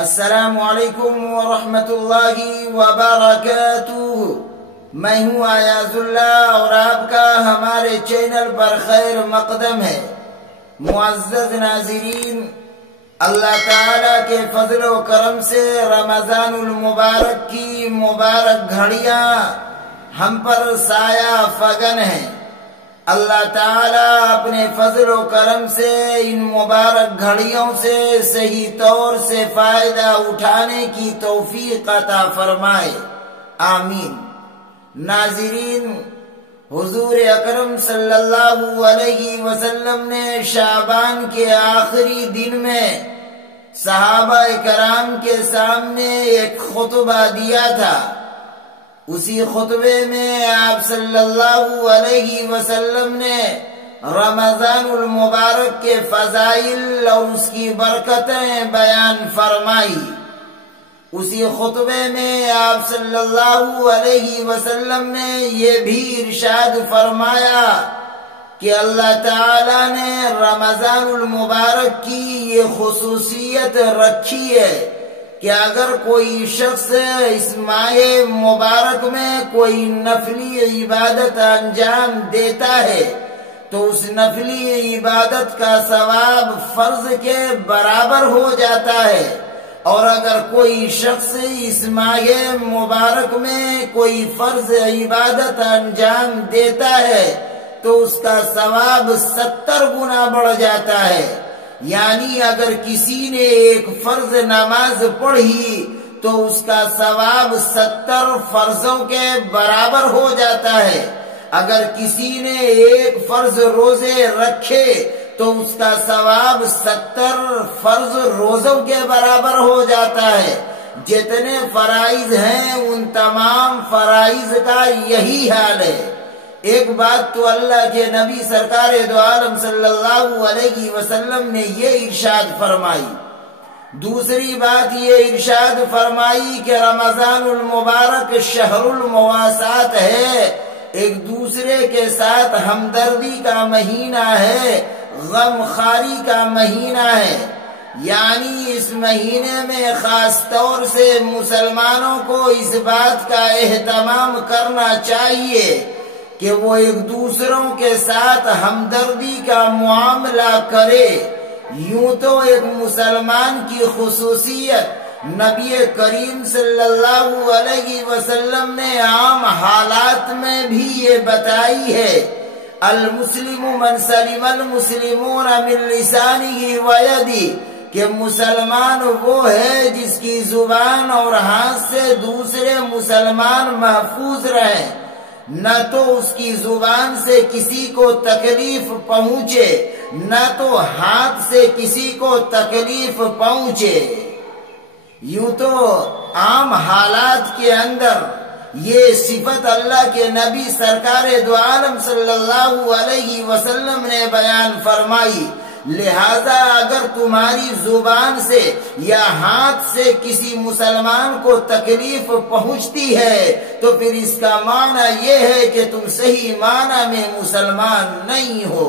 السلام علیکم ورحمۃ اللہ وبرکاتہ۔ میں ہوں ایاز اللہ اور آپ کا ہمارے چینل پر خیر مقدم ہے۔ معزز ناظرین، اللہ تعالیٰ کے فضل و کرم سے رمضان المبارک کی مبارک گھڑیاں ہم پر سایہ فگن ہیں۔ اللہ تعالیٰ اپنے فضل و کرم سے ان مبارک گھڑیوں سے صحیح طور سے فائدہ اٹھانے کی توفیق عطا فرمائے، آمین۔ ناظرین، حضور اکرم صلی اللہ علیہ وسلم نے شعبان کے آخری دن میں صحابہ کرام کے سامنے ایک خطبہ دیا تھا۔ اسی خطبے میں آپ صلی اللہ علیہ وسلم نے رمضان المبارک کے فضائل اور اس کی برکتیں بیان فرمائی۔ اسی خطبے میں آپ صلی اللہ علیہ وسلم نے یہ بھی ارشاد فرمایا کہ اللہ تعالی نے رمضان المبارک کی یہ خصوصیت رکھی ہے کہ اگر کوئی شخص اس ماہ مبارک میں کوئی نفلی عبادت انجام دیتا ہے تو اس نفلی عبادت کا ثواب فرض کے برابر ہو جاتا ہے، اور اگر کوئی شخص اس ماہ مبارک میں کوئی فرض عبادت انجام دیتا ہے تو اس کا ثواب 70 گنا بڑھ جاتا ہے۔ یعنی اگر کسی نے ایک فرض نماز پڑھی تو اس کا ثواب 70 فرضوں کے برابر ہو جاتا ہے۔ اگر کسی نے ایک فرض روزے رکھے تو اس کا ثواب 70 فرض روزوں کے برابر ہو جاتا ہے۔ جتنے فرائض ہیں ان تمام فرائض کا یہی حال ہے۔ ایک بات تو اللہ کے نبی سرکار دو عالم صلی اللہ علیہ وسلم نے یہ ارشاد فرمائی۔ دوسری بات یہ ارشاد فرمائی کہ رمضان المبارک شہر المواسات ہے، ایک دوسرے کے ساتھ ہمدردی کا مہینہ ہے، غم خاری کا مہینہ ہے۔ یعنی اس مہینے میں خاص طور سے مسلمانوں کو اس بات کا اہتمام کرنا چاہیے کہ وہ ایک دوسروں کے ساتھ ہمدردی کا معاملہ کرے۔ یوں تو ایک مسلمان کی خصوصیت نبی کریم صلی اللہ علیہ وسلم نے عام حالات میں بھی یہ بتائی ہے، المسلم من سلم المسلمون من لسانه ویدہ، کہ مسلمان وہ ہے جس کی زبان اور ہاتھ سے دوسرے مسلمان محفوظ رہیں، نہ تو اس کی زبان سے کسی کو تکلیف پہنچے نہ تو ہاتھ سے کسی کو تکلیف پہنچے۔ یوں تو عام حالات کے اندر یہ صفت اللہ کے نبی سرکار دو عالم صلی اللہ علیہ وسلم نے بیان فرمائی۔ لہذا اگر تمہاری زبان سے یا ہاتھ سے کسی مسلمان کو تکلیف پہنچتی ہے تو پھر اس کا معنی یہ ہے کہ تم صحیح معنی میں مسلمان نہیں ہو۔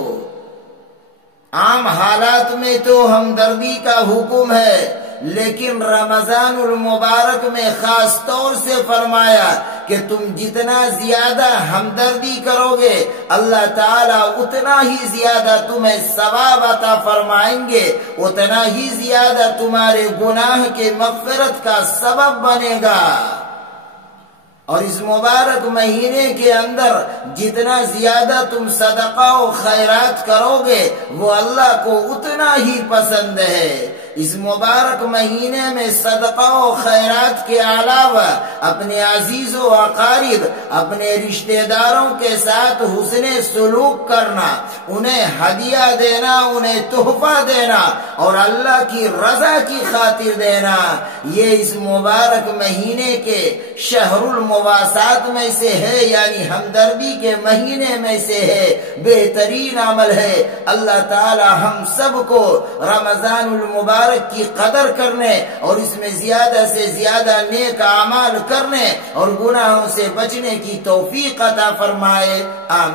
عام حالات میں تو ہمدردی کا حکم ہے، لیکن رمضان المبارک میں خاص طور سے فرمایا کہ تم جتنا زیادہ ہمدردی کرو گے اللہ تعالیٰ اتنا ہی زیادہ تمہیں ثواب عطا فرمائیں گے، اتنا ہی زیادہ تمہارے گناہ کے مغفرت کا سبب بنے گا۔ اور اس مبارک مہینے کے اندر جتنا زیادہ تم صدقہ و خیرات کرو گے وہ اللہ کو اتنا ہی پسند ہے۔ اس مبارک مہینے میں صدقہ و خیرات کے علاوہ اپنے عزیز و اقارب، اپنے رشتہ داروں کے ساتھ حسن سلوک کرنا، انہیں ہدیہ دینا، انہیں تحفہ دینا اور اللہ کی رضا کی خاطر دینا، یہ اس مبارک مہینے کے شہر المواسات میں سے ہے، یعنی ہمدردی کے مہینے میں سے ہے، بہترین عمل ہے۔ اللہ تعالی ہم سب کو رمضان المبارک کی قدر کرنے اور اس میں زیادہ سے زیادہ نیک اعمال کرنے اور گناہوں سے بچنے کی توفیق عطا فرمائے، آمین۔